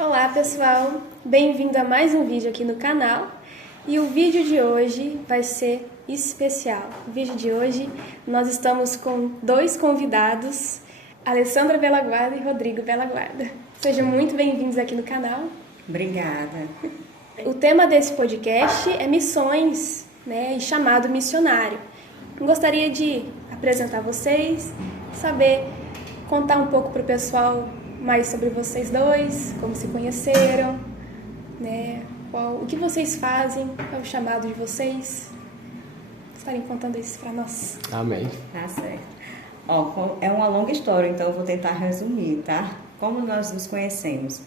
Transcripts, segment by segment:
Olá pessoal, bem-vindo a mais um vídeo aqui no canal. E o vídeo de hoje vai ser especial. No vídeo de hoje nós estamos com dois convidados, Alessandra Bellaguarda e Rodrigo Bellaguarda. Sejam muito bem-vindos aqui no canal. Obrigada. O tema desse podcast é missões, né, e chamado missionário. Gostaria de apresentar vocês, contar um pouco para o pessoal mais sobre vocês dois, como se conheceram, né? O que vocês fazem, é o chamado de vocês. Estarem contando isso para nós. Amém. Tá certo. É uma longa história, então eu vou tentar resumir, tá? Como nós nos conhecemos?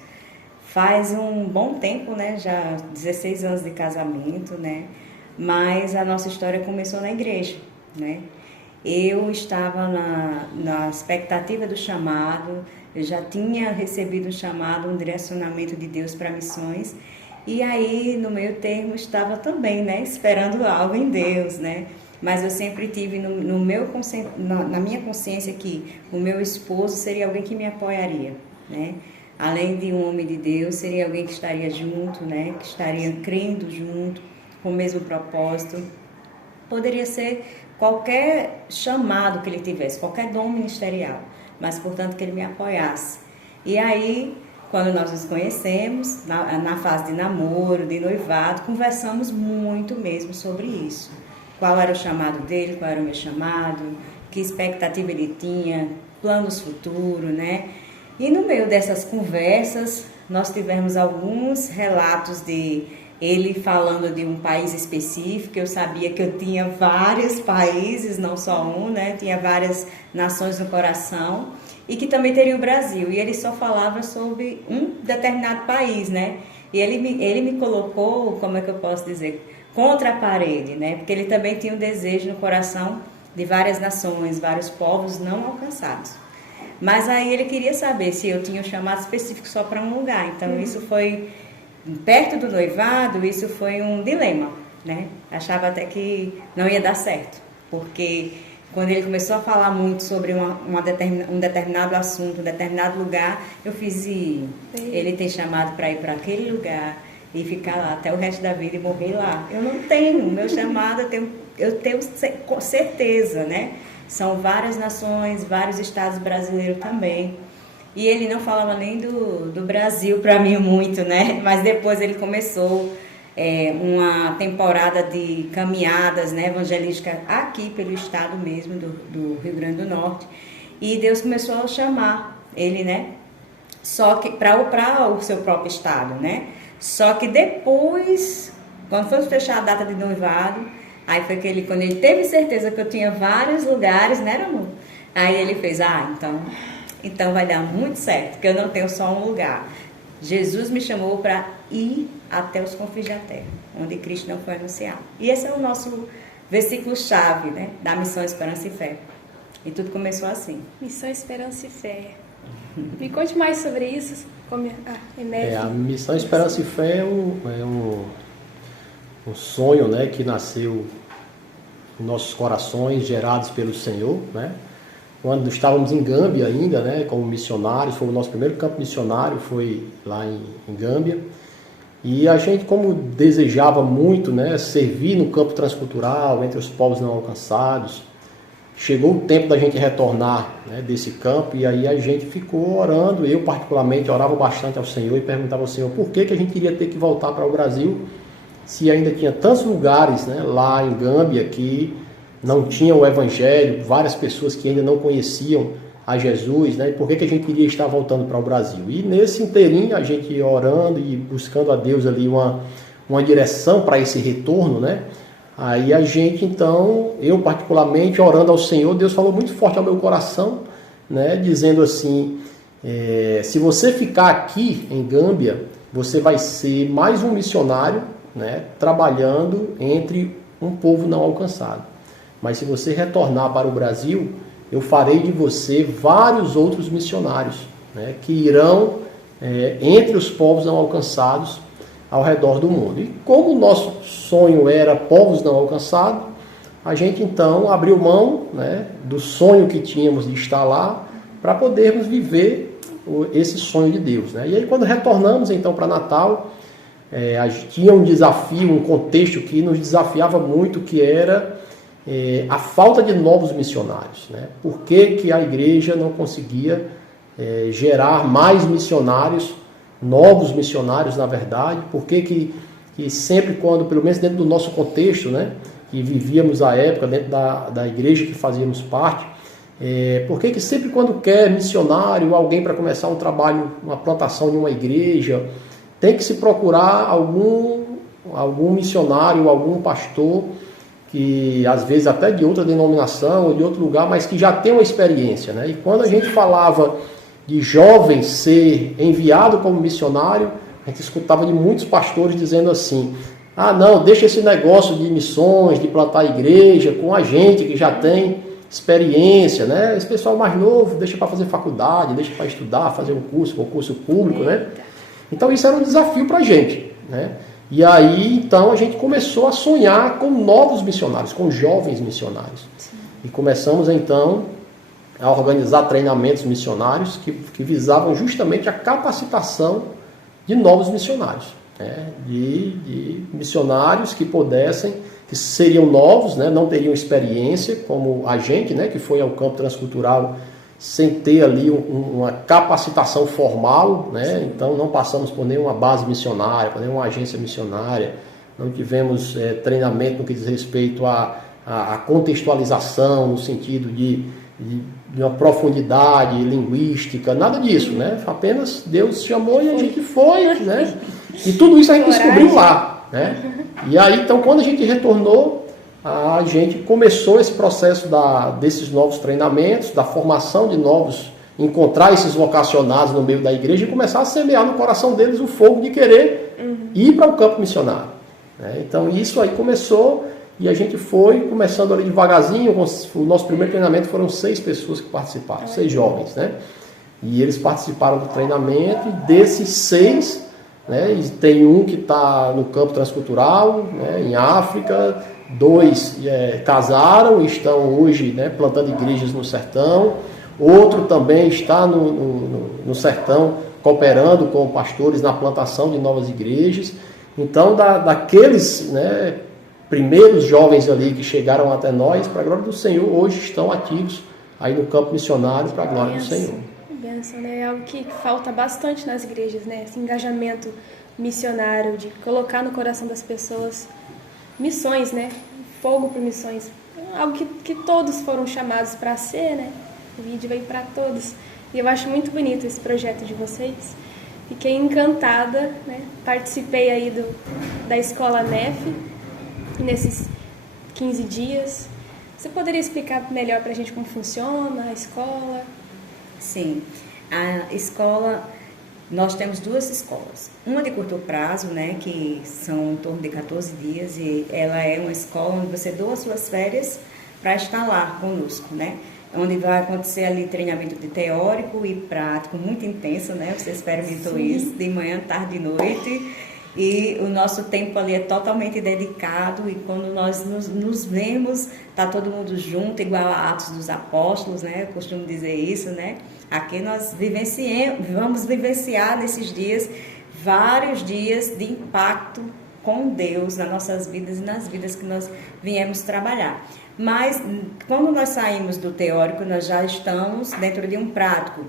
Faz um bom tempo, né? Já 16 anos de casamento, né? Mas a nossa história começou na igreja, né? Eu estava na expectativa do chamado, eu já tinha recebido um chamado, um direcionamento de Deus para missões, e aí no meio termo estava também, né, esperando algo em Deus, né? Mas eu sempre tive na minha consciência que o meu esposo seria alguém que me apoiaria, né? Além de um homem de Deus, seria alguém que estaria junto, né? Que estaria crendo junto, com o mesmo propósito. Poderia ser qualquer chamado que ele tivesse, qualquer dom ministerial, mas, portanto, que ele me apoiasse. E aí, quando nós nos conhecemos, na fase de namoro, de noivado, conversamos muito mesmo sobre isso. Qual era o chamado dele, qual era o meu chamado, que expectativa ele tinha, planos futuros, né? E no meio dessas conversas, nós tivemos alguns relatos de ele falando de um país específico. Eu sabia que eu tinha vários países, não só um, né? Tinha várias nações no coração e que também teria o Brasil. E ele só falava sobre um determinado país, né? E ele me colocou, como é que eu posso dizer, contra a parede, né? Porque ele também tinha um desejo no coração de várias nações, vários povos não alcançados. Mas aí ele queria saber se eu tinha um chamado específico só para um lugar. Então isso foi perto do noivado, isso foi um dilema, né? Achava até que não ia dar certo, porque quando ele começou a falar muito sobre um determinado assunto, um determinado lugar, eu fiz ele tem chamado para ir para aquele lugar e ficar lá até o resto da vida e morrer lá. Eu não tenho, meu chamado eu tenho certeza, né? São várias nações, vários estados brasileiros também. E ele não falava nem do Brasil para mim muito, né? Mas depois ele começou uma temporada de caminhadas, né, evangelísticas aqui pelo estado mesmo do Rio Grande do Norte. E Deus começou a chamar ele, né? Só que para o seu próprio estado, né? Só que depois, quando foi fechar a data de noivado, aí foi que quando ele teve certeza que eu tinha vários lugares, né, amor? Aí ele fez, então vai dar muito certo, porque eu não tenho só um lugar. Jesus me chamou para ir até os confins da terra, onde Cristo não foi anunciado. E esse é o nosso versículo-chave, né, da Missão Esperança e Fé. E tudo começou assim. Missão Esperança e Fé. Me conte mais sobre isso. A Missão Esperança e Fé é um sonho, né, que nasceu em nossos corações, gerados pelo Senhor, né? Quando estávamos em Gâmbia ainda, né, como missionários, foi o nosso primeiro campo missionário, foi lá em Gâmbia. E a gente, como desejava muito, né, servir no campo transcultural, entre os povos não alcançados, chegou o tempo da gente retornar, né, desse campo, e aí a gente ficou orando. Eu particularmente orava bastante ao Senhor e perguntava ao Senhor por que a gente iria ter que voltar para o Brasil, se ainda tinha tantos lugares, né, lá em Gâmbia que não tinham o Evangelho, várias pessoas que ainda não conheciam a Jesus, né? E por que a gente iria estar voltando para o Brasil? E nesse inteirinho, a gente orando e buscando a Deus ali uma direção para esse retorno, né? Aí a gente, então, eu particularmente orando ao Senhor, Deus falou muito forte ao meu coração, né? Dizendo assim, se você ficar aqui em Gâmbia, você vai ser mais um missionário, né? Trabalhando entre um povo não alcançado. Mas se você retornar para o Brasil, eu farei de você vários outros missionários, né, que irão entre os povos não alcançados ao redor do mundo. E como o nosso sonho era povos não alcançados, a gente então abriu mão, né, do sonho que tínhamos de estar lá para podermos viver esse sonho de Deus, né? E aí quando retornamos então para Natal, tinha um desafio, um contexto que nos desafiava muito, que era a falta de novos missionários, né? Por que a igreja não conseguia gerar mais missionários, novos missionários na verdade? Por que sempre quando, pelo menos dentro do nosso contexto, né, que vivíamos à época, dentro da igreja que fazíamos parte, por que sempre quando quer missionário, alguém para começar um trabalho, uma plantação de uma igreja, tem que se procurar algum missionário, algum pastor, que às vezes até de outra denominação ou de outro lugar, mas que já tem uma experiência, né? E quando a gente falava de jovem ser enviado como missionário, a gente escutava de muitos pastores dizendo assim: não, deixa esse negócio de missões, de plantar igreja com a gente que já tem experiência, né? Esse pessoal mais novo deixa para fazer faculdade, deixa para estudar, fazer um concurso público, né? Então isso era um desafio para a gente, né? E aí então a gente começou a sonhar com novos missionários, com jovens missionários. Sim. E começamos então a organizar treinamentos missionários que visavam justamente a capacitação de novos missionários, né? De missionários que seriam novos, né? Não teriam experiência como a gente, né? Que foi ao campo transcultural sem ter ali uma capacitação formal, né? Então não passamos por nenhuma base missionária, por nenhuma agência missionária, não tivemos treinamento no que diz respeito à contextualização, no sentido de uma profundidade linguística, nada disso, né? Apenas Deus chamou e a gente foi, né? E tudo isso a gente descobriu lá, né? E aí, então, quando a gente retornou, a gente começou esse processo desses novos treinamentos, da formação de novos, encontrar esses vocacionados no meio da igreja e começar a semear no coração deles o fogo de querer ir para o campo missionário, né? Então, isso aí começou. E a gente foi começando ali devagarzinho. O nosso primeiro treinamento foram 6 pessoas que participaram, 6 jovens, né? E eles participaram do treinamento, e desses 6, né, e tem um que está no campo transcultural, né, em África, 2 casaram e estão hoje, né, plantando igrejas no sertão. Outro também está no sertão cooperando com pastores na plantação de novas igrejas. Então, daqueles, né, primeiros jovens ali que chegaram até nós, para a glória do Senhor, hoje estão ativos aí no campo missionário, para a glória do Senhor. Benção, né? É algo que falta bastante nas igrejas, né? Esse engajamento missionário, de colocar no coração das pessoas missões, né? Fogo por missões. Algo que todos foram chamados para ser, né? O vídeo veio para todos. E eu acho muito bonito esse projeto de vocês. Fiquei encantada, né? Participei aí da Escola NEF, nesses 15 dias. Você poderia explicar melhor para a gente como funciona a escola? Sim, a escola, nós temos 2 escolas. Uma de curto prazo, né, que são em torno de 14 dias, e ela é uma escola onde você doa suas férias para estar lá conosco, né? Onde vai acontecer ali treinamento de teórico e prático, muito intenso, né? Você experimentou isso de manhã, tarde e noite. E o nosso tempo ali é totalmente dedicado, e quando nós nos vemos, está todo mundo junto, igual a Atos dos Apóstolos, né? Eu costumo dizer isso, né? Aqui nós vamos vivenciar nesses dias, vários dias de impacto com Deus nas nossas vidas e nas vidas que nós viemos trabalhar. Mas quando nós saímos do teórico, nós já estamos dentro de um prático.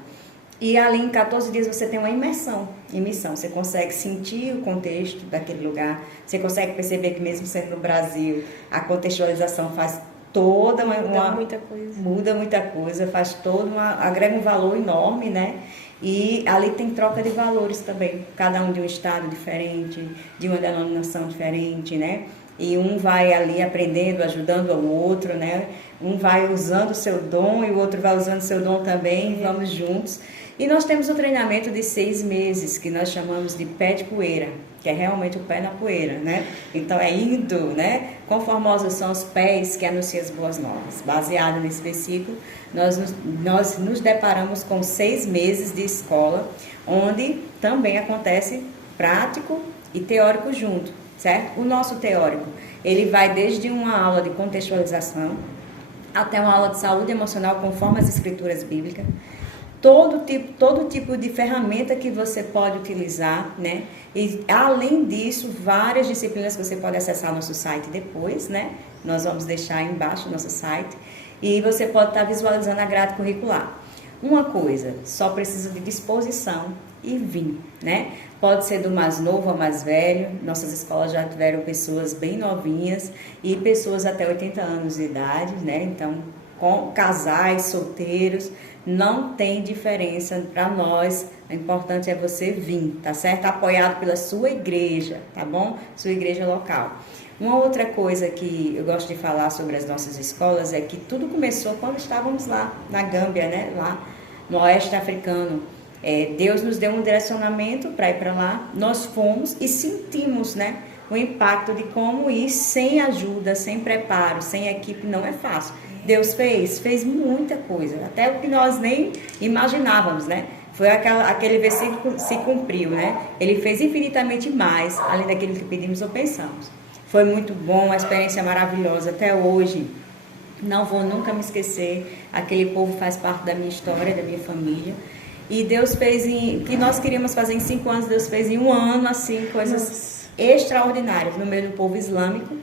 E ali em 14 dias você tem uma imersão em missão. Você consegue sentir o contexto daquele lugar. Você consegue perceber que mesmo sendo no Brasil, a contextualização faz toda muda muita coisa, agrega um valor enorme, né? E ali tem troca de valores também. Cada um de um estado diferente, de uma denominação diferente, né? E um vai ali aprendendo, ajudando ao outro, né? Um vai usando o seu dom e o outro vai usando o seu dom também, vamos juntos. E nós temos um treinamento de 6 meses, que nós chamamos de pé de poeira, que é realmente o pé na poeira, né? Então é indo, né? Conformosos são os pés que anunciam as boas novas. Baseado nesse versículo, nós nos deparamos com 6 meses de escola, onde também acontece prático e teórico junto, certo? O nosso teórico, ele vai desde uma aula de contextualização até uma aula de saúde emocional conforme as escrituras bíblicas. todo tipo de ferramenta que você pode utilizar, né? E além disso, várias disciplinas que você pode acessar no nosso site depois, né? Nós vamos deixar aí embaixo no nosso site. E você pode estar visualizando a grade curricular. Uma coisa, só precisa de disposição e vir, né? Pode ser do mais novo ao mais velho. Nossas escolas já tiveram pessoas bem novinhas e pessoas até 80 anos de idade, né? Então, com casais, solteiros, não tem diferença para nós. O importante é você vir, tá certo? Apoiado pela sua igreja, tá bom? Sua igreja local. Uma outra coisa que eu gosto de falar sobre as nossas escolas é que tudo começou quando estávamos lá na Gâmbia, né? Lá no Oeste Africano. Deus nos deu um direcionamento para ir para lá. Nós fomos e sentimos, né, o impacto de como ir sem ajuda, sem preparo, sem equipe não é fácil. Deus fez muita coisa, até o que nós nem imaginávamos, né? Foi aquele versículo se cumpriu, né? Ele fez infinitamente mais, além daquilo que pedimos ou pensamos. Foi muito bom, uma experiência maravilhosa até hoje. Não vou nunca me esquecer. Aquele povo faz parte da minha história, da minha família. E Deus fez o que nós queríamos fazer em 5 anos, Deus fez em 1 ano, assim, coisas extraordinárias no meio do povo islâmico,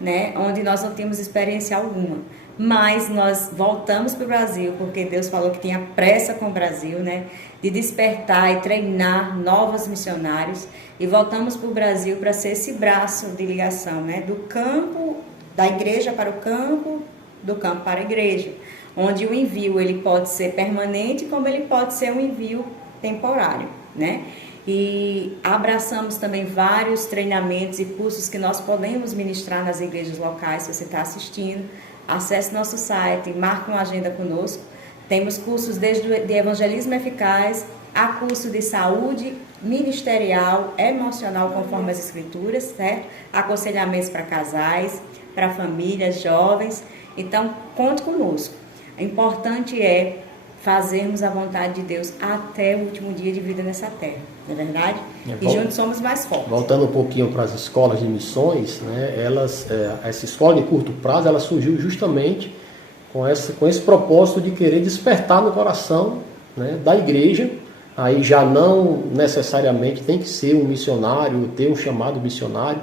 né? Onde nós não tínhamos experiência alguma. Mas nós voltamos para o Brasil, porque Deus falou que tinha pressa com o Brasil, né? De despertar e treinar novos missionários. E voltamos para o Brasil para ser esse braço de ligação, né? Do campo, da igreja para o campo, do campo para a igreja. Onde o envio ele pode ser permanente, como ele pode ser um envio temporário, né? E abraçamos também vários treinamentos e cursos que nós podemos ministrar nas igrejas locais. Se você está assistindo, acesse nosso site, marque uma agenda conosco. Temos cursos desde de evangelismo eficaz a curso de saúde ministerial, emocional, conforme as escrituras, certo? Aconselhamentos para casais, para famílias, jovens. Então, conte conosco. O importante é fazermos a vontade de Deus até o último dia de vida nessa terra, não é verdade? E juntos somos mais fortes. Voltando um pouquinho para as escolas de missões, né, essa escola de curto prazo, ela surgiu justamente com esse propósito de querer despertar no coração, né, da igreja. Aí já não necessariamente tem que ser um missionário, ter um chamado missionário,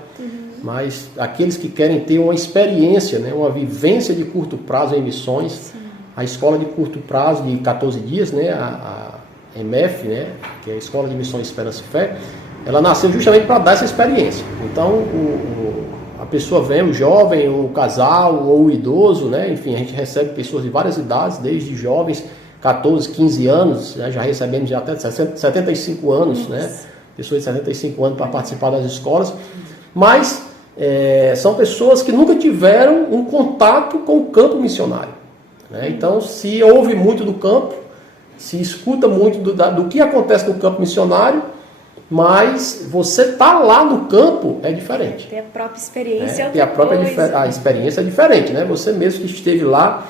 mas aqueles que querem ter uma experiência, né, uma vivência de curto prazo em missões. Sim. A escola de curto prazo de 14 dias, né, a MF, né, que é a Escola de Missões Esperança e Fé, ela nasceu justamente para dar essa experiência. Então, a pessoa vem, o jovem, o casal ou o idoso, né, enfim, a gente recebe pessoas de várias idades, desde jovens, 14, 15 anos, né, já recebemos até 75 anos, né, pessoas de 75 anos para participar das escolas, mas são pessoas que nunca tiveram um contato com o campo missionário. Né? Então, se ouve muito do campo, se escuta muito do que acontece no campo missionário, mas você tá lá no campo é diferente. Ter a própria experiência é a experiência é diferente, né? Você mesmo que esteve lá,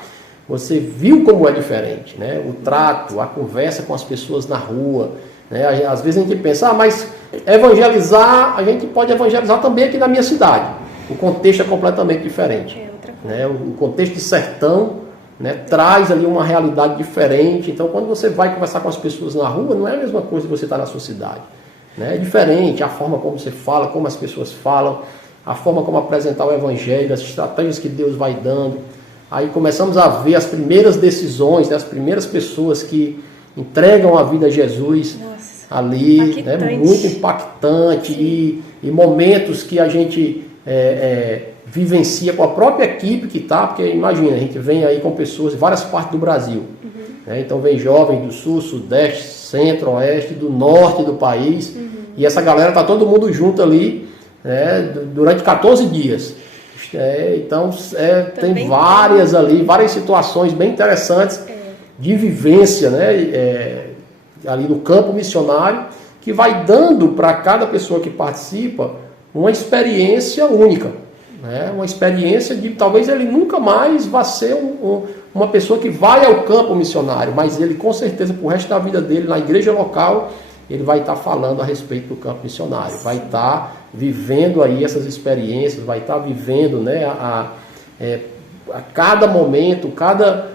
você viu como é diferente, né? O trato, a conversa com as pessoas na rua, né? Às vezes a gente pensa, mas evangelizar, a gente pode evangelizar também aqui na minha cidade. O contexto é completamente diferente. Né? O contexto de sertão, né, traz ali uma realidade diferente. Então, quando você vai conversar com as pessoas na rua, não é a mesma coisa que você está na sua cidade. Né? É diferente a forma como você fala, como as pessoas falam, a forma como apresentar o evangelho, as estratégias que Deus vai dando. Aí começamos a ver as primeiras decisões, né, as primeiras pessoas que entregam a vida a Jesus. Nossa, ali, né, muito impactante. E momentos que a gente vivencia com a própria equipe que está, porque imagina, a gente vem aí com pessoas de várias partes do Brasil, né? Então vem jovens do sul, sudeste, centro, oeste, do norte do país, e essa galera está todo mundo junto ali, né, durante 14 dias. Então tem várias situações bem interessantes de vivência, né, ali no campo missionário, que vai dando para cada pessoa que participa uma experiência única. Né? Uma experiência de talvez ele nunca mais vá ser uma pessoa que vai ao campo missionário, mas ele com certeza pro resto da vida dele na igreja local ele vai estar falando a respeito do campo missionário, vai estar vivendo aí essas experiências, vai estar vivendo, né, a cada momento, cada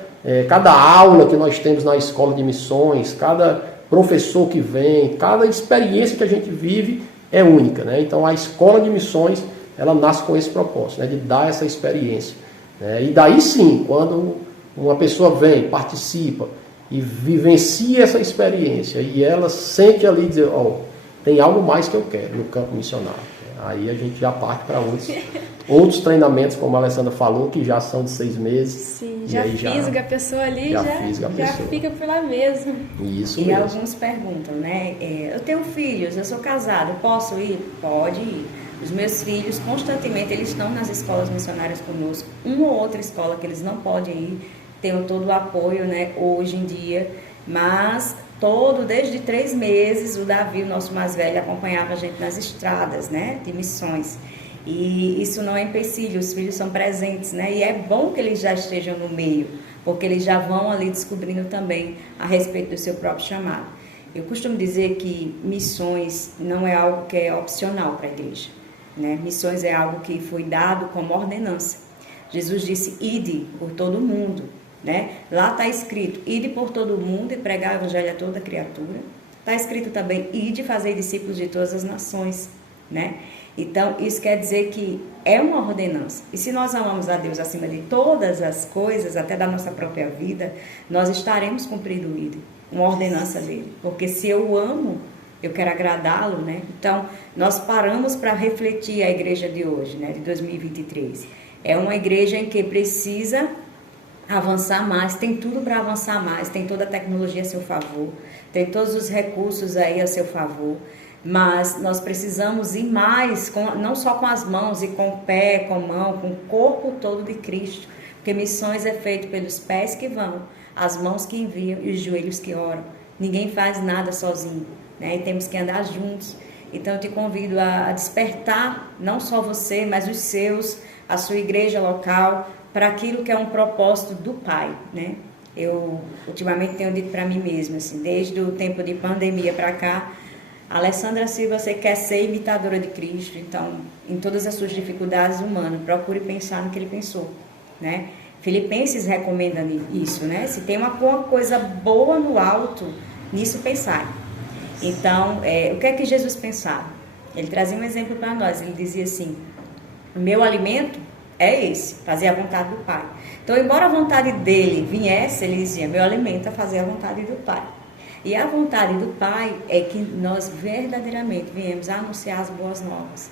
cada aula que nós temos na escola de missões, cada professor que vem, cada experiência que a gente vive é única, né? Então a escola de missões, ela nasce com esse propósito, né? De dar essa experiência, né? E daí sim, quando uma pessoa vem, participa e vivencia essa experiência e ela sente ali dizer, tem algo mais que eu quero no campo missionário. Aí a gente já parte para outros treinamentos, como a Alessandra falou, que já são de 6 meses. Sim, já fisga a pessoa ali, já fica por lá mesmo. Isso e mesmo. Alguns perguntam, né? Eu tenho filhos, eu sou casado, posso ir? Pode ir. Os meus filhos, constantemente, eles estão nas escolas missionárias conosco. Uma ou outra escola que eles não podem ir, tenho todo o apoio, né, hoje em dia, mas desde 3 meses, o Davi, o nosso mais velho, acompanhava a gente nas estradas, né, de missões. E isso não é empecilho, os filhos são presentes, né, e é bom que eles já estejam no meio, porque eles já vão ali descobrindo também a respeito do seu próprio chamado. Eu costumo dizer que missões não é algo que é opcional para a igreja, né, missões é algo que foi dado como ordenança. Jesus disse, ide por todo mundo. Né? Lá está escrito, ide por todo mundo e pregar o evangelho a toda criatura. Está escrito também, ide fazer discípulos de todas as nações. Né? Então, isso quer dizer que é uma ordenança. E se nós amamos a Deus acima de todas as coisas, até da nossa própria vida, nós estaremos cumprindo o ide, uma ordenança dele. Porque se eu o amo, eu quero agradá-lo. Né? Então, nós paramos para refletir a igreja de hoje, né? De 2023. É uma igreja em que precisa avançar mais, tem tudo para avançar mais, tem toda a tecnologia a seu favor, tem todos os recursos aí a seu favor, mas nós precisamos ir mais, não só com as mãos, e com o pé, com a mão, com o corpo todo de Cristo, porque missões é feito pelos pés que vão, as mãos que enviam e os joelhos que oram. Ninguém faz nada sozinho, né? E temos que andar juntos. Então eu te convido a despertar, não só você, mas os seus, a sua igreja local, para aquilo que é um propósito do Pai, né? Eu ultimamente tenho dito para mim mesma, assim, desde o tempo de pandemia para cá, Alessandra, se você quer ser imitadora de Cristo, então, em todas as suas dificuldades humanas, procure pensar no que ele pensou, né? Filipenses recomenda isso, né? Se tem uma coisa boa no alto, nisso pensai. Então, o que é que Jesus pensava? Ele trazia um exemplo para nós, ele dizia assim, o meu alimento é esse, fazer a vontade do Pai. Então, embora a vontade dele viesse, ele dizia, meu alimento é fazer a vontade do Pai. E a vontade do Pai é que nós verdadeiramente viemos a anunciar as boas novas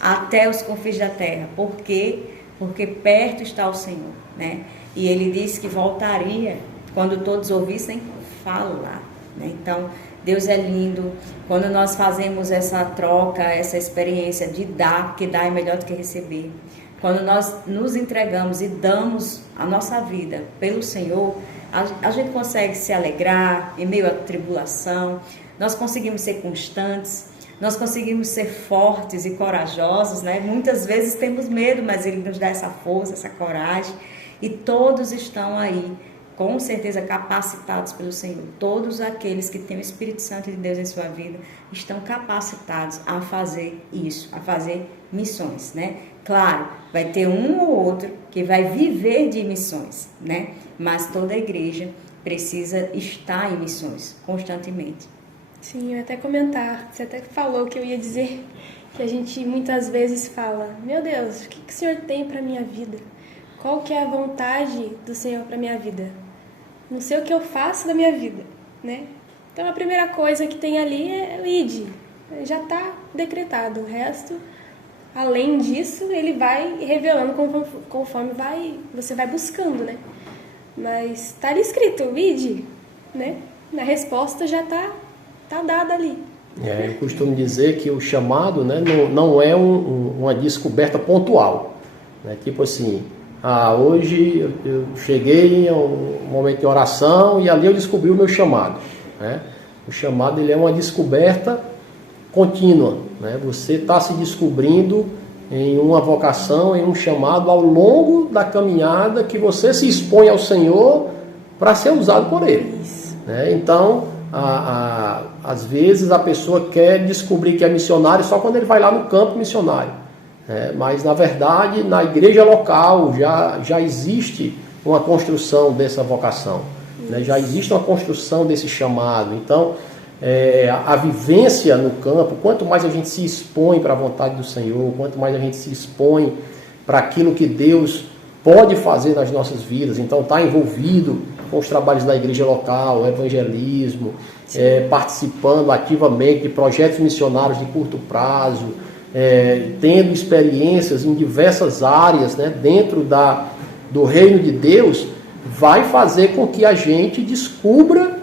até os confins da terra. Por quê? Porque perto está o Senhor, né? E ele disse que voltaria quando todos ouvissem falar, né? Então, Deus é lindo. Quando nós fazemos essa troca, essa experiência de dar, porque dar é melhor do que receber. Quando nós nos entregamos e damos a nossa vida pelo Senhor, a gente consegue se alegrar em meio à tribulação, nós conseguimos ser constantes, nós conseguimos ser fortes e corajosos, né? Muitas vezes temos medo, mas Ele nos dá essa força, essa coragem, e todos estão aí, com certeza capacitados pelo Senhor. Todos aqueles que têm o Espírito Santo de Deus em sua vida estão capacitados a fazer isso, a fazer missões, né? Claro, vai ter um ou outro que vai viver de missões, né? Mas toda a igreja precisa estar em missões constantemente. Sim, eu ia até comentar, você até falou que eu ia dizer que a gente muitas vezes fala, meu Deus, o que o Senhor tem para minha vida? Qual que é a vontade do Senhor para minha vida? Não sei o que eu faço da minha vida, né? Então a primeira coisa que tem ali é o ide, já está decretado, o resto... Além disso, ele vai revelando conforme você vai buscando, né? Mas está ali escrito, ide, né? A resposta já está dada ali. Eu costumo dizer que o chamado, né, não é uma descoberta pontual. Né? Tipo assim, hoje eu cheguei a um momento de oração e ali eu descobri o meu chamado. Né? O chamado ele é uma descoberta contínua, né? Você está se descobrindo em uma vocação, em um chamado ao longo da caminhada que você se expõe ao Senhor para ser usado por Ele. Né? Então, às vezes a pessoa quer descobrir que é missionário só quando ele vai lá no campo missionário. Mas, na verdade, na igreja local já existe uma construção dessa vocação, né? Já existe uma construção desse chamado. Então, a vivência no campo, quanto mais a gente se expõe para a vontade do Senhor, quanto mais a gente se expõe para aquilo que Deus pode fazer nas nossas vidas, então está envolvido com os trabalhos da igreja local, evangelismo, participando ativamente de projetos missionários de curto prazo, tendo experiências em diversas áreas, né, dentro do reino de Deus, vai fazer com que a gente descubra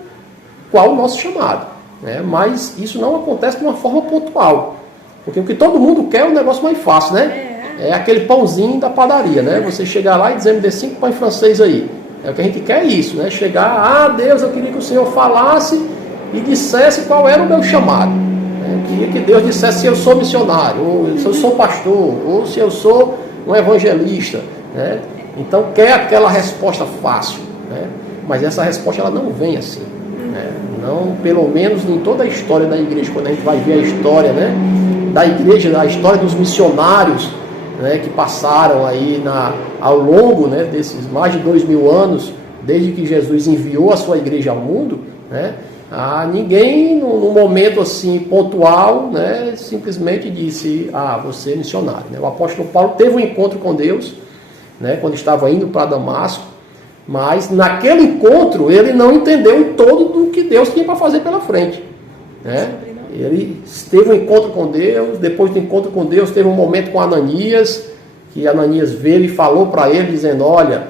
qual o nosso chamado, né? Mas isso não acontece de uma forma pontual, porque o que todo mundo quer é um negócio mais fácil, né? É aquele pãozinho da padaria, né? Você chegar lá e dizer, me dê 5 pães francês aí. É o que a gente quer, isso, né? Chegar, Deus, eu queria que o Senhor falasse e dissesse qual era o meu chamado. Eu queria que Deus dissesse se eu sou missionário, ou se eu sou pastor, ou se eu sou um evangelista, né? Então quer aquela resposta fácil, né? Mas essa resposta ela não vem assim, né? Não, pelo menos em toda a história da igreja, quando a gente vai ver a história, né, da igreja, a história dos missionários, né, que passaram aí ao longo, né, desses mais de 2000 anos, desde que Jesus enviou a sua igreja ao mundo, né, ninguém, num momento assim pontual, né, simplesmente disse, você é missionário, né? O apóstolo Paulo teve um encontro com Deus, né, quando estava indo para Damasco, mas naquele encontro ele não entendeu o todo do que Deus tinha para fazer pela frente, né? Ele teve um encontro com Deus, depois do encontro com Deus teve um momento com Ananias, que Ananias veio e falou para ele, dizendo, olha,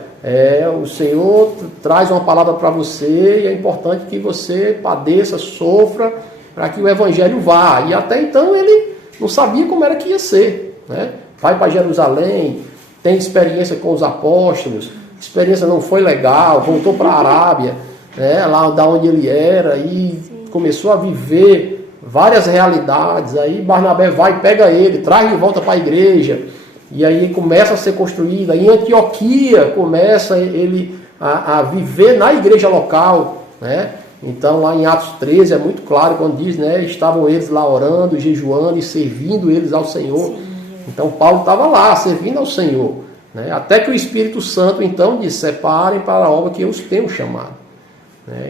o Senhor traz uma palavra para você e é importante que você padeça, sofra, para que o evangelho vá. E até então ele não sabia como era que ia ser, né? Vai para Jerusalém, tem experiência com os apóstolos, a experiência não foi legal, voltou para a Arábia, né, lá da onde ele era, e começou a viver várias realidades. Aí Barnabé vai, pega ele, traz de volta para a igreja, e aí começa a ser construída. Em Antioquia começa ele a viver na igreja local, né? Então lá em Atos 13 é muito claro quando diz, né, estavam eles lá orando, jejuando e servindo eles ao Senhor. Sim. Então Paulo estava lá servindo ao Senhor, né? Até que o Espírito Santo então disse, separem para a obra que eu os tenho chamado.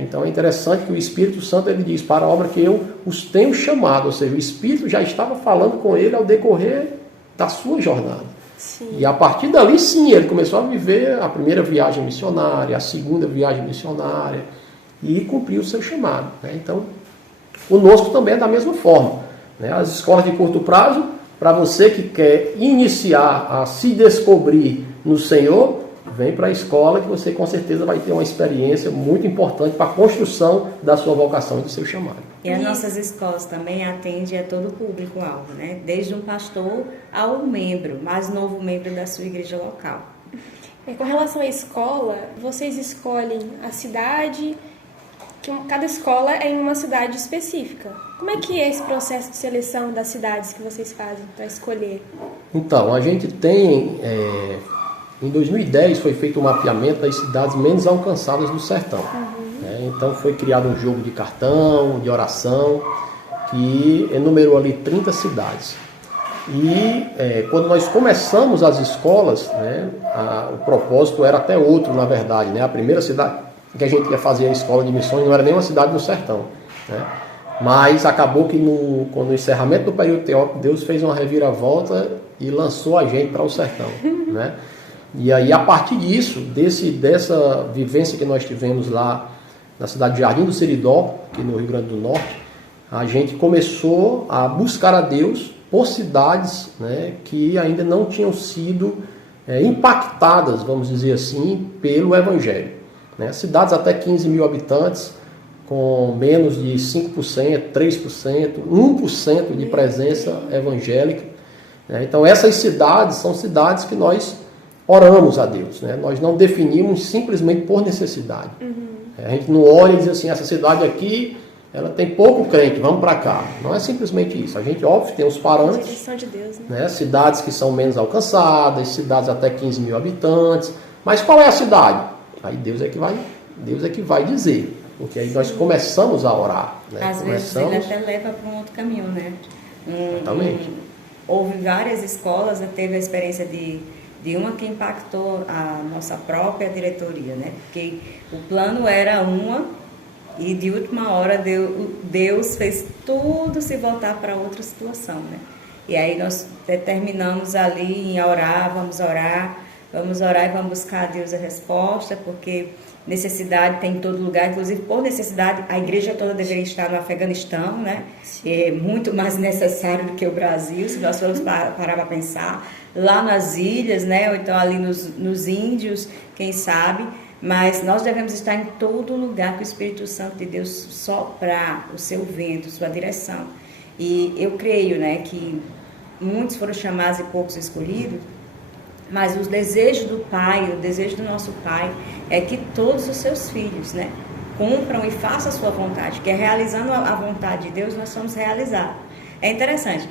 Então é interessante que o Espírito Santo ele diz, para a obra que eu os tenho chamado, ou seja, o Espírito já estava falando com ele ao decorrer da sua jornada. Sim. E a partir dali sim, ele começou a viver a primeira viagem missionária, a segunda viagem missionária, e cumpriu o seu chamado, né? Então, conosco também é da mesma forma, né? As escolas de curto prazo, para você que quer iniciar a se descobrir no Senhor, vem para a escola que você com certeza vai ter uma experiência muito importante para a construção da sua vocação e do seu chamado. E as nossas escolas também atendem a todo o público-alvo, né? Desde um pastor ao membro, mais novo membro da sua igreja local. Com relação à escola, vocês escolhem a cidade, que cada escola é em uma cidade específica. Como é que é esse processo de seleção das cidades que vocês fazem para escolher? Então, a gente tem... Em 2010 foi feito um mapeamento das cidades menos alcançadas do sertão. Então foi criado um jogo de cartão, de oração, que enumerou ali 30 cidades. E quando nós começamos as escolas, né, o propósito era até outro, na verdade, né? A primeira cidade que a gente ia fazer a escola de missões não era nem uma cidade no sertão, né? Mas acabou que no encerramento do período teórico, Deus fez uma reviravolta e lançou a gente para o sertão, né? E aí, a partir disso, dessa vivência que nós tivemos lá na cidade de Jardim do Seridó, aqui no Rio Grande do Norte, a gente começou a buscar a Deus por cidades, né, que ainda não tinham sido impactadas, vamos dizer assim, pelo Evangelho, né? Cidades até 15 mil habitantes, com menos de 5%, 3%, 1% de presença evangélica, né? Então, essas cidades são cidades que nós oramos a Deus, né? Nós não definimos simplesmente por necessidade. A gente não olha e diz assim, essa cidade aqui, ela tem pouco crente, vamos para cá. Não é simplesmente isso. A gente, óbvio, tem os parâmetros. Direção de Deus, né? Cidades que são menos alcançadas, cidades até 15 mil habitantes. Mas qual é a cidade? Aí Deus é que vai dizer. Porque aí nós começamos a orar, né? Às vezes ele até leva para um outro caminho, né? Exatamente. Houve várias escolas, teve a experiência de de uma que impactou a nossa própria diretoria, né? Porque o plano era uma e de última hora Deus fez tudo se voltar para outra situação, né? E aí nós determinamos ali em orar e vamos buscar a Deus a resposta, porque necessidade tem em todo lugar, inclusive por necessidade a igreja toda deveria estar no Afeganistão, né? É muito mais necessário do que o Brasil, se nós formos parar para pensar, lá nas ilhas, né? Ou então ali nos índios, quem sabe, mas nós devemos estar em todo lugar que o Espírito Santo de Deus soprar o seu vento, sua direção. E eu creio, né, que muitos foram chamados e poucos escolhidos, mas o desejo do Pai, o desejo do nosso Pai é que todos os seus filhos, né, cumpram e façam a sua vontade, que é realizando a vontade de Deus, nós somos realizados. É interessante.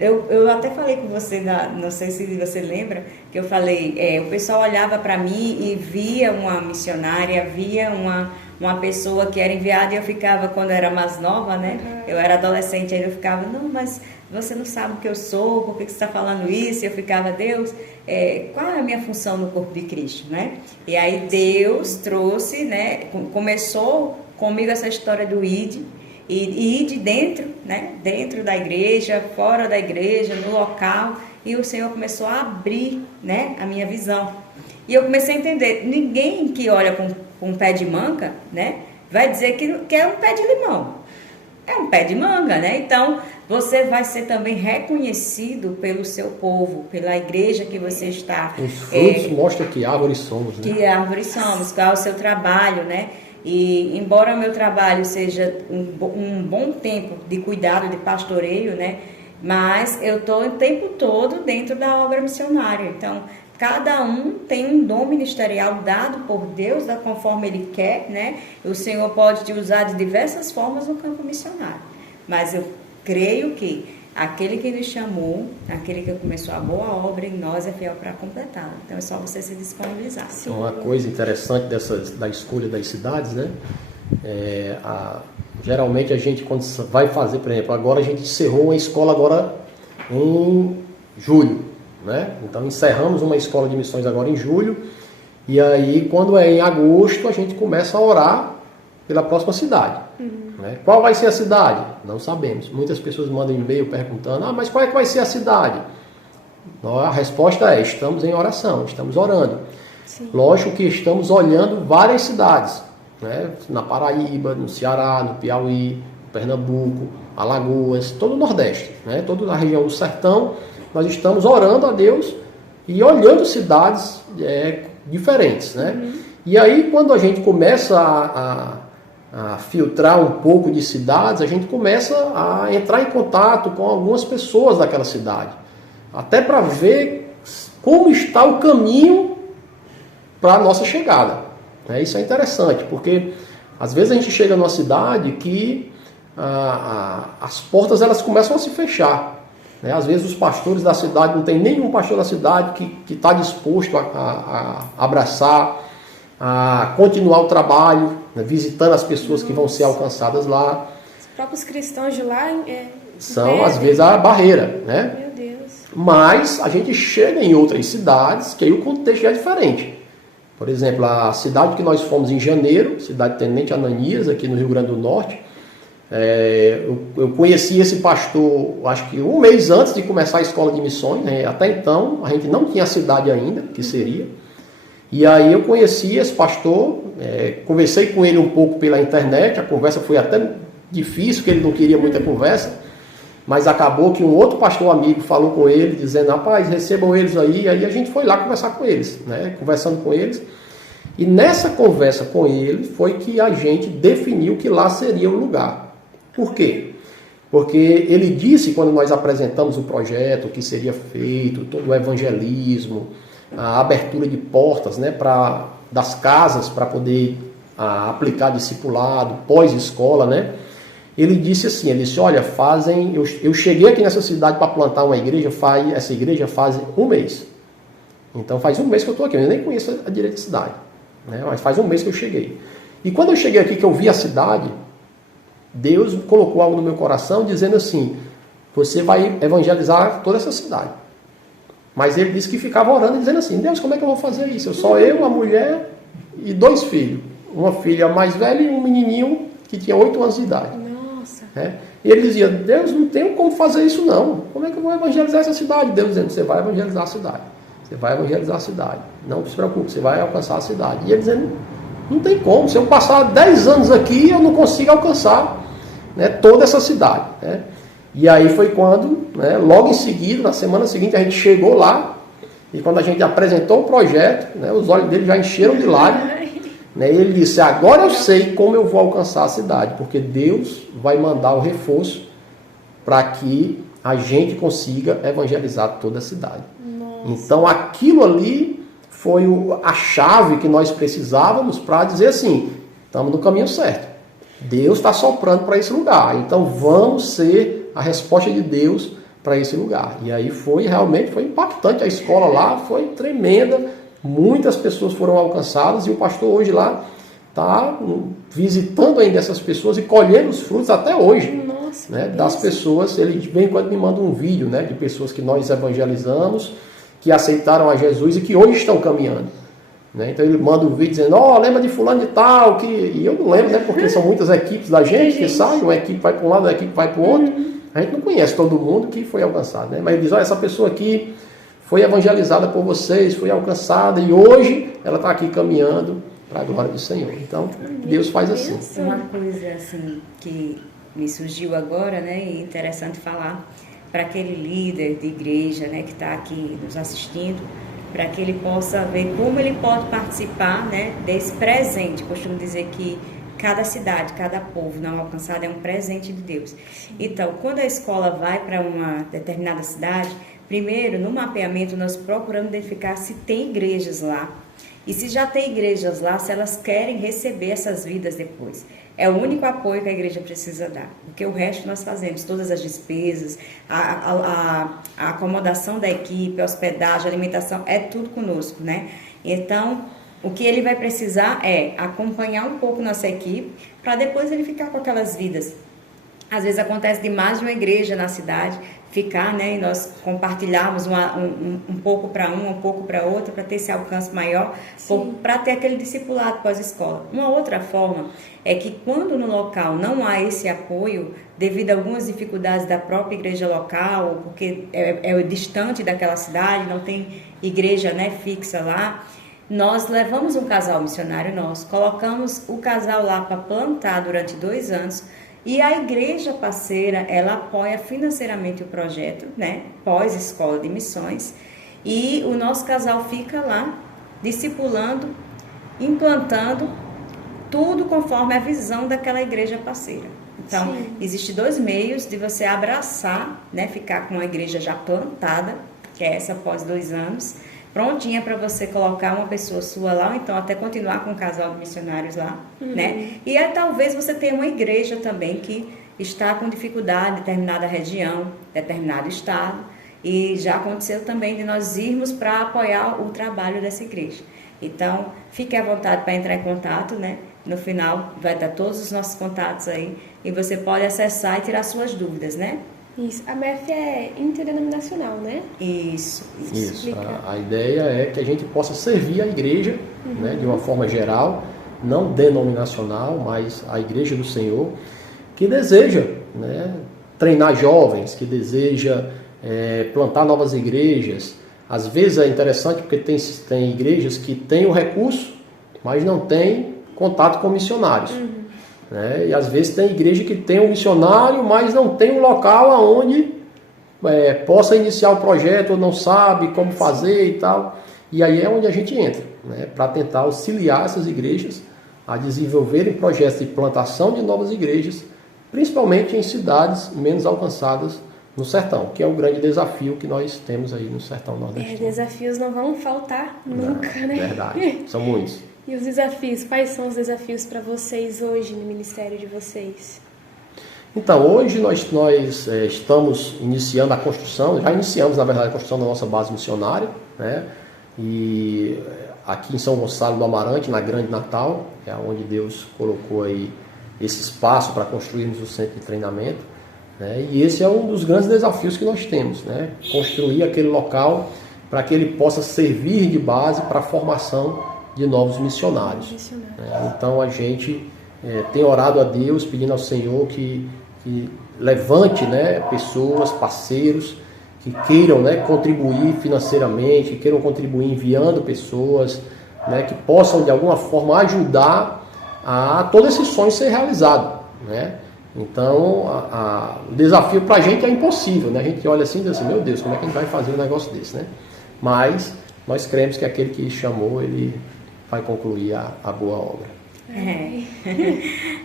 Eu até falei com você, não sei se você lembra, que eu falei, o pessoal olhava para mim e via uma missionária, via uma pessoa que era enviada, e eu ficava, quando eu era mais nova, né, eu era adolescente, aí eu ficava, não, mas você não sabe o que eu sou, por que você está falando isso? E eu ficava, Deus, qual é a minha função no corpo de Cristo, né? E aí Deus trouxe, né, começou comigo essa história do ID, e ir de dentro, né, dentro da igreja, fora da igreja, no local, e o Senhor começou a abrir, né, a minha visão. E eu comecei a entender, ninguém que olha com um pé de manga, né, vai dizer que é um pé de limão. É um pé de manga, né? Então, você vai ser também reconhecido pelo seu povo, pela igreja que você está. Os frutos mostram que árvores somos, né? Que árvores somos, qual é o seu trabalho, né? E embora o meu trabalho seja um bom tempo de cuidado, de pastoreio, né? Mas eu estou o tempo todo dentro da obra missionária. Então, cada um tem um dom ministerial dado por Deus, conforme Ele quer, né? O Senhor pode te usar de diversas formas no campo missionário. Mas eu creio que aquele que nos chamou, aquele que começou a boa obra em nós, é fiel para completá-la. Então é só você se disponibilizar. Sim. Uma coisa interessante da escolha das cidades, né? Geralmente a gente, quando vai fazer, por exemplo, agora a gente encerrou uma escola agora em julho, né? Então encerramos uma escola de missões agora em julho, e aí quando é em agosto a gente começa a orar pela próxima cidade. Né? Qual vai ser a cidade? Não sabemos. Muitas pessoas mandam e-mail perguntando, mas qual é que vai ser a cidade? A resposta é, estamos em oração, estamos orando. Sim. Lógico que estamos olhando várias cidades, né? Na Paraíba, no Ceará, no Piauí, no Pernambuco, Alagoas, todo o Nordeste, né? Toda a região do Sertão. Nós estamos orando a Deus e olhando cidades diferentes, né? E aí, quando a gente começa a filtrar um pouco de cidades, a gente começa a entrar em contato com algumas pessoas daquela cidade, até para ver como está o caminho para a nossa chegada. Isso é interessante, porque às vezes a gente chega numa cidade que as portas elas começam a se fechar. Às vezes os pastores da cidade, não tem nenhum pastor da cidade que está disposto a abraçar, a continuar o trabalho, né, visitando as pessoas que vão ser alcançadas lá. Os próprios cristãos de lá são, às vezes, a barreira, né? Meu Deus. Mas a gente chega em outras cidades que aí o contexto já é diferente. Por exemplo, a cidade que nós fomos em janeiro, cidade de Tenente Ananias, aqui no Rio Grande do Norte, eu conheci esse pastor, acho que um mês antes de começar a escola de missões, né? Até então a gente não tinha a cidade ainda, que seria. E aí eu conheci esse pastor, conversei com ele um pouco pela internet, a conversa foi até difícil, porque ele não queria muita conversa, mas acabou que um outro pastor amigo falou com ele, dizendo, rapaz, recebam eles aí a gente foi lá conversar com eles, né? Conversando com eles. E nessa conversa com ele foi que a gente definiu que lá seria o lugar. Por quê? Porque ele disse, quando nós apresentamos o projeto, o que seria feito, todo o evangelismo, a abertura de portas, né, das casas para poder aplicar discipulado, pós-escola, né? Ele disse assim, olha, eu cheguei aqui nessa cidade para plantar uma igreja, essa igreja faz um mês. Então faz um mês que eu estou aqui, eu nem conheço a direita cidade, né? Mas faz um mês que eu cheguei. E quando eu cheguei aqui, que eu vi a cidade, Deus colocou algo no meu coração dizendo assim, você vai evangelizar toda essa cidade. Mas ele disse que ficava orando e dizendo assim, Deus, como é que eu vou fazer isso? Só eu, a mulher e 2 filhos. Uma filha mais velha e um menininho que tinha 8 anos de idade. Nossa. E ele dizia, Deus, não tenho como fazer isso não. Como é que eu vou evangelizar essa cidade? Deus dizendo, você vai evangelizar a cidade. Você vai evangelizar a cidade. Não se preocupe, você vai alcançar a cidade. E ele dizendo, não tem como. Se eu passar 10 anos aqui, eu não consigo alcançar, né, toda essa cidade. Né? E aí foi quando, né, logo em seguida, na semana seguinte, a gente chegou lá. E quando a gente apresentou o projeto, né, os olhos dele já encheram de lágrimas. Né, e ele disse, agora eu sei como eu vou alcançar a cidade. Porque Deus vai mandar o reforço para que a gente consiga evangelizar toda a cidade. Nossa. Então aquilo ali foi a chave que nós precisávamos para dizer assim, estamos no caminho certo. Deus está soprando para esse lugar. Então vamos ser a resposta de Deus para esse lugar. E aí realmente foi impactante. A escola lá foi tremenda. Muitas pessoas foram alcançadas e o pastor hoje lá está visitando ainda essas pessoas e colhendo os frutos até hoje. Nossa, né, das pessoas. Ele vem quando me manda um vídeo, né, de pessoas que nós evangelizamos, que aceitaram a Jesus e que hoje estão caminhando. Né? Então ele manda um vídeo dizendo, lembra de fulano de tal, e eu não lembro, né, porque são muitas equipes da gente que saem, uma equipe vai para um lado, uma equipe vai para o outro. A gente não conhece todo mundo que foi alcançado, né? Mas ele diz, essa pessoa aqui foi evangelizada por vocês, foi alcançada e hoje ela está aqui caminhando para a glória do Senhor. Então, Deus faz assim. Uma coisa assim que me surgiu agora, né, e interessante falar para aquele líder de igreja, né, que está aqui nos assistindo, para que ele possa ver como ele pode participar, né, desse presente. Costumo dizer que cada cidade, cada povo não alcançado é um presente de Deus. Então, quando a escola vai para uma determinada cidade, primeiro, no mapeamento, nós procuramos identificar se tem igrejas lá. E se já tem igrejas lá, se elas querem receber essas vidas depois. É o único apoio que a igreja precisa dar. Porque o resto nós fazemos, todas as despesas, a acomodação da equipe, a hospedagem, a alimentação, é tudo conosco, né? Então, o que ele vai precisar é acompanhar um pouco nossa equipe, para depois ele ficar com aquelas vidas. Às vezes acontece de mais de uma igreja na cidade ficar, né, e nós compartilharmos um pouco para um pouco para outra, para ter esse alcance maior, para ter aquele discipulado pós-escola. Uma outra forma é que quando no local não há esse apoio, devido a algumas dificuldades da própria igreja local, ou porque é distante daquela cidade, não tem igreja, né, fixa lá, nós levamos um casal missionário nosso, colocamos o casal lá para plantar durante 2 anos, e a igreja parceira, ela apoia financeiramente o projeto, né, pós-escola de missões, e o nosso casal fica lá, discipulando, implantando, tudo conforme a visão daquela igreja parceira. Então, existem 2 meios de você abraçar, né, ficar com a igreja já plantada, que é essa após 2 anos, prontinha para você colocar uma pessoa sua lá, ou então até continuar com um casal de missionários lá, né? E aí, talvez você tenha uma igreja também que está com dificuldade em determinada região, determinado estado, e já aconteceu também de nós irmos para apoiar o trabalho dessa igreja. Então, fique à vontade para entrar em contato, né? No final vai dar todos os nossos contatos aí, e você pode acessar e tirar suas dúvidas, né? Isso. A MEF é interdenominacional, né? Isso. A ideia é que a gente possa servir a igreja, né, de uma forma geral, não denominacional, mas a igreja do Senhor, que deseja, né, treinar jovens, que deseja plantar novas igrejas. Às vezes é interessante porque tem igrejas que têm o recurso, mas não têm contato com missionários. Né? E às vezes tem igreja que tem um missionário, mas não tem um local aonde possa iniciar o projeto, ou não sabe como fazer e tal. E aí é onde a gente entra, né? Para tentar auxiliar essas igrejas a desenvolverem projetos de plantação de novas igrejas, principalmente em cidades menos alcançadas no sertão, que é o grande desafio que nós temos aí no sertão nordestino. Desafios não vão faltar nunca, né? Verdade, são muitos. E os desafios, quais são os desafios para vocês hoje no ministério de vocês? Então, hoje nós estamos iniciando a construção, já iniciamos, na verdade, a construção da nossa base missionária, né? E aqui em São Gonçalo do Amarante, na Grande Natal, é onde Deus colocou aí esse espaço para construirmos o centro de treinamento, né? E esse é um dos grandes desafios que nós temos, né? Construir aquele local para que ele possa servir de base para a formação de novos missionários. Então a gente tem orado a Deus, pedindo ao Senhor que levante, né, pessoas, parceiros, que queiram, né, contribuir financeiramente, que queiram contribuir enviando pessoas, né, que possam de alguma forma ajudar a todo esse sonho ser realizado, né? Então o desafio para a gente é impossível, né? A gente olha assim e diz assim, meu Deus, como é que a gente vai fazer um negócio desse, né? Mas nós cremos que aquele que chamou, ele vai concluir a boa obra.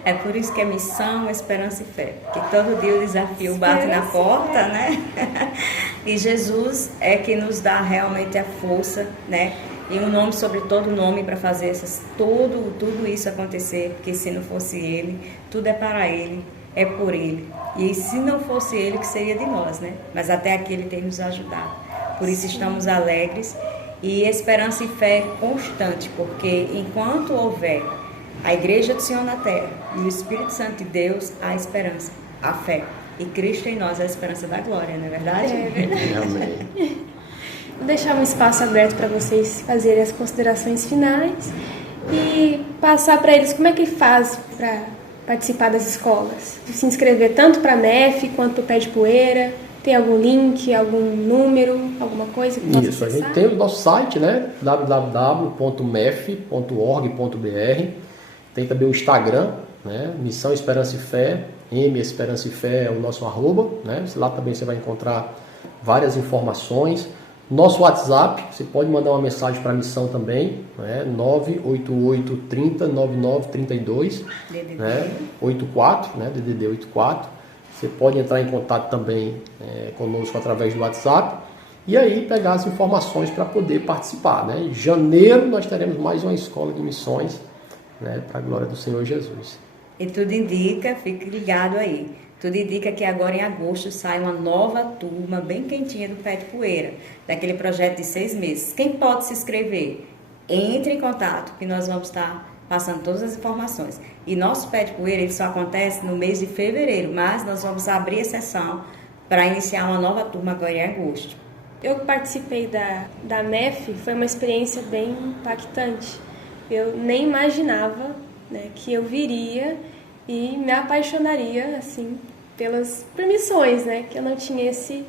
É por isso que é missão, esperança e fé. Que todo dia o desafio bate na porta, né? E Jesus é que nos dá realmente a força, né? E um nome sobre todo nome para fazer tudo isso acontecer. Porque se não fosse Ele, tudo é para Ele, é por Ele. E se não fosse Ele, que seria de nós, né? Mas até aqui Ele tem nos ajudado. Por isso estamos alegres. E esperança e fé constante, porque enquanto houver a Igreja do Senhor na Terra e o Espírito Santo de Deus, a esperança, a fé. E Cristo em nós, a esperança da glória, não é verdade? É verdade. Amém. Vou deixar um espaço aberto para vocês fazerem as considerações finais e passar para eles como é que faz para participar das escolas. Se inscrever tanto para a MEF quanto para o Pé de Poeira. Tem algum link, algum número, alguma coisa que possa Isso, acessar? a gente tem o nosso site, né? www.mef.org.br. Tem também o Instagram, né? Missão Esperança e Fé, Esperança e Fé é o nosso @, né? Lá também você vai encontrar várias informações. Nosso WhatsApp, você pode mandar uma mensagem para a missão também, né? 988 30 9932, né? 84, né? DDD 84. Você pode entrar em contato também conosco através do WhatsApp e aí pegar as informações para poder participar, né? Em janeiro nós teremos mais uma escola de missões, né? Para a glória do Senhor Jesus. E tudo indica, fique ligado aí, tudo indica que agora em agosto sai uma nova turma bem quentinha do Pé de Poeira, daquele projeto de 6 meses. Quem pode se inscrever? Entre em contato que nós vamos estar passando todas as informações. E nosso Pé de Poeira ele só acontece no mês de fevereiro, mas nós vamos abrir a sessão para iniciar uma nova turma agora em agosto. Eu participei da MEF, foi uma experiência bem impactante. Eu nem imaginava, né, que eu viria e me apaixonaria assim por missões, né, que eu não tinha esse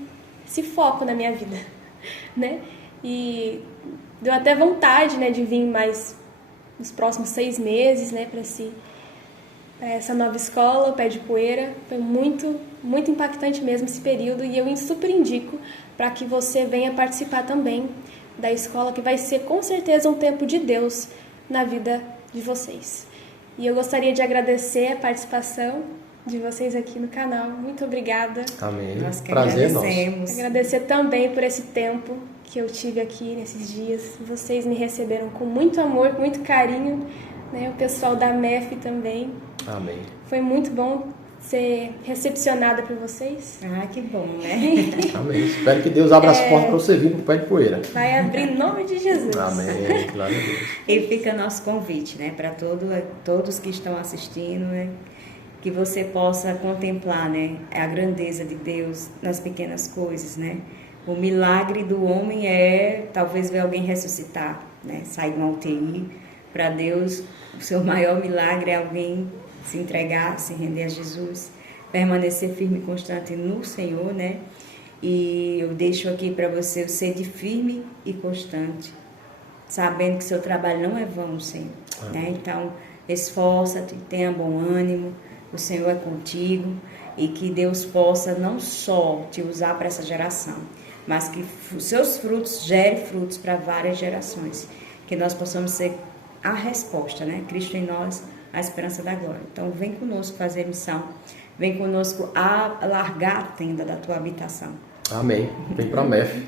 foco na minha vida, né? E deu até vontade, né, de vir mais nos próximos 6 meses, né, para essa nova escola, o Pé de Poeira. Foi muito, muito impactante mesmo esse período e eu super indico para que você venha participar também da escola, que vai ser com certeza um tempo de Deus na vida de vocês. E eu gostaria de agradecer a participação de vocês aqui no canal. Muito obrigada. Amém. Nós que Prazer agradecemos. nosso. Agradecer também por esse tempo que eu tive aqui nesses dias. Vocês me receberam com muito amor, com muito carinho, né? O pessoal da MEF também. Amém. Foi muito bom ser recepcionada por vocês. Ah, que bom, né? Amém. Espero que Deus abra as portas para você vir para o Pé de Poeira. Vai abrir em nome de Jesus. Amém. Glória a Deus. E fica nosso convite, né, para todos que estão assistindo, né, que você possa contemplar, né, a grandeza de Deus nas pequenas coisas, né. O milagre do homem é talvez ver alguém ressuscitar, né, sair de uma UTI. Para Deus, o seu maior milagre é alguém se entregar, se render a Jesus, permanecer firme e constante no Senhor, né. E eu deixo aqui para você ser firme e constante, sabendo que seu trabalho não é vão, Senhor, né? Então, esforça-te, tenha bom ânimo, o Senhor é contigo e que Deus possa não só te usar para essa geração, mas que os seus frutos gerem frutos para várias gerações, que nós possamos ser a resposta, né? Cristo em nós, a esperança da glória. Então, vem conosco fazer missão, vem conosco alargar a tenda da tua habitação. Amém. Vem para a MEF.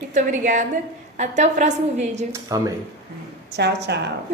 Muito obrigada. Até o próximo vídeo. Amém. Tchau, tchau.